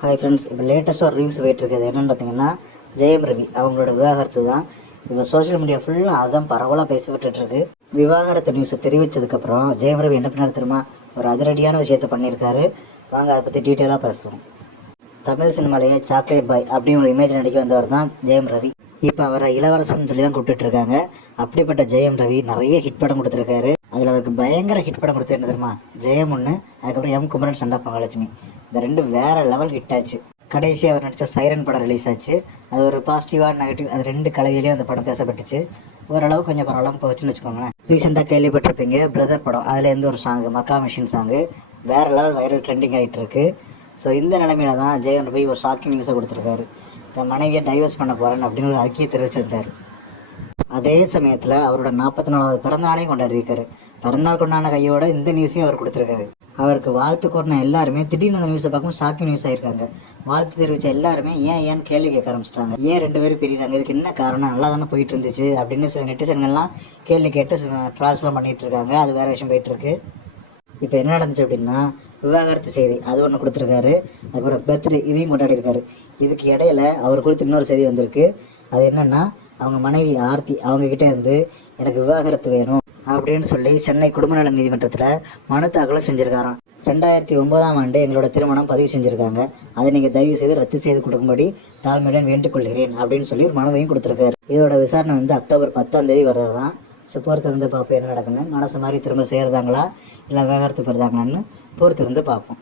Hi friends இப்போ லேட்டஸ்ட்டாக ஒரு ரிவ்யூஸ் போயிட்டுருக்குது என்னென்னு பார்த்தீங்கன்னா ஜெயம் ரவி அவங்களோட விவாகரத்து தான். இப்போ சோஷியல் மீடியா ஃபுல்லாக அதுதான் பரவலாக பேசப்பட்டுருக்கு விவாகரத்து நியூஸை தெரிவித்ததுக்கப்புறம் ஜெயம் ரவி என்ன பண்ணார் தெரியுமா? ஒரு அதிரடியான விஷயத்தை பண்ணியிருக்காரு. வாங்க அதை பற்றி டீட்டெயிலாக பேசுவோம். தமிழ் சினிமாலேயே சாக்லேட் பாய் அப்படின்னு ஒரு இமேஜ் நடிக்க வந்தவர் தான் ஜெயம் ரவி. இப்போ அவரை இளவரசன் சொல்லி தான் கூப்பிட்டுட்டு இருக்காங்க. அப்படிப்பட்ட ஜெயம் ரவி நிறைய ஹிட் படம் கொடுத்துருக்காரு. அதில் அவருக்கு பயங்கர ஹிட் படம் கொடுத்து என்ன தெரியுமா? ஜெயம் ஒன்று அதுக்கப்புறம் எம் குமரன் சண்டா பங்காலட்சுமி இந்த ரெண்டு வேற லெவல் ஹிட் ஆச்சு. கடைசியாக அவர் நடித்த சைரன் படம் ரிலீஸ் ஆச்சு. அது ஒரு பாசிட்டிவாக நெகட்டிவ் அது ரெண்டு கலவையிலையும் அந்த படம் பேசப்பட்டுச்சு. ஓரளவு கொஞ்சம் பரவாயில்லாம போச்சுன்னு வச்சுக்கோங்களேன். ரீசெண்டாக கேள்விப்பட்டிருப்பீங்க பிரதர் படம். அதில் எந்த ஒரு சாங்கு மக்கா மிஷின் சாங்கு வேற லெவல் வைரல் ட்ரெண்டிங் ஆகிட்டு இருக்கு. ஸோ இந்த நிலைமையில தான் ஜெயன் போய் ஒரு ஷாக்கிங் நியூஸை கொடுத்துருக்காரு. தன் மனைவியை டைவர்ஸ் பண்ண போகிறேன் அப்படின்னு ஒரு அறிக்கையை தெரிவிச்சிருந்தார். அதே சமயத்தில் அவரோட நாற்பத்தி நாலாவது பிறந்த நாளையும் கொண்டாடி கொண்டாடிருக்காரு பிறந்தநாள் கொண்டாடின கையோட இந்த நியூஸையும் அவர் கொடுத்துருக்காரு. அவருக்கு வாழ்த்து கூறின எல்லாருமே திடீர்னு அந்த நியூஸை பார்க்கும்போது ஷாக்கிங் நியூஸ் ஆயிருக்காங்க. வாழ்த்து தெரிவித்த எல்லாருமே ஏன் ஏன் கேள்வி கேட்க ஆரம்பிச்சிட்டாங்க? ஏன் ரெண்டு பேரும் பிரிகிறாங்க இதுக்கு என்ன காரணம்? நல்லா தானே போயிட்டு இருந்துச்சு அப்படின்னு சில நெட்டிசன்கள்லாம் கேள்வி கேட்டு ட்ரான்ஸ்லாம் பண்ணிட்டு இருக்காங்க. அது வேற விஷயம் போயிட்டு இருக்கு. இப்போ என்ன நடந்துச்சு அப்படின்னா விவாகரத்து செய்தி அது ஒன்று கொடுத்துருக்காரு. அதுக்கப்புறம் பர்த்டே இதையும் கொண்டாடிருக்காரு இதுக்கு இடையில அவர் கொடுத்து இன்னொரு செய்தி வந்திருக்கு. அது என்னன்னா அவங்க மனைவி ஆர்த்தி அவங்க இருந்து எனக்கு விவாகரத்து வேணும். அப்படின்னு சொல்லி சென்னை குடும்ப நல நீதிமன்றத்தில் மனு தாக்கலும் செஞ்சுருக்காராம். ரெண்டாயிரத்தி ஒன்பதாம் ஆண்டு எங்களோட திருமணம் பதிவு செஞ்சுருக்காங்க. அதை நீங்கள் தயவு செய்து ரத்து செய்து கொடுக்கும்படி தாழ்மையுடன் வேண்டுகொள்கிறேன் அப்படின்னு சொல்லி ஒரு மனுவையும் கொடுத்துருக்காரு. இதோட விசாரணை வந்து அக்டோபர் பத்தாம் தேதி வர்றது ஸோ பொறுத்திருந்து பார்ப்போம் என்ன நடக்குன்னு. மனசு மாதிரி திரும்ப செய்கிறதாங்களா இல்லை விவகாரத்து போயிருந்தாங்களான்னு பொறுத்திருந்து பார்ப்போம்.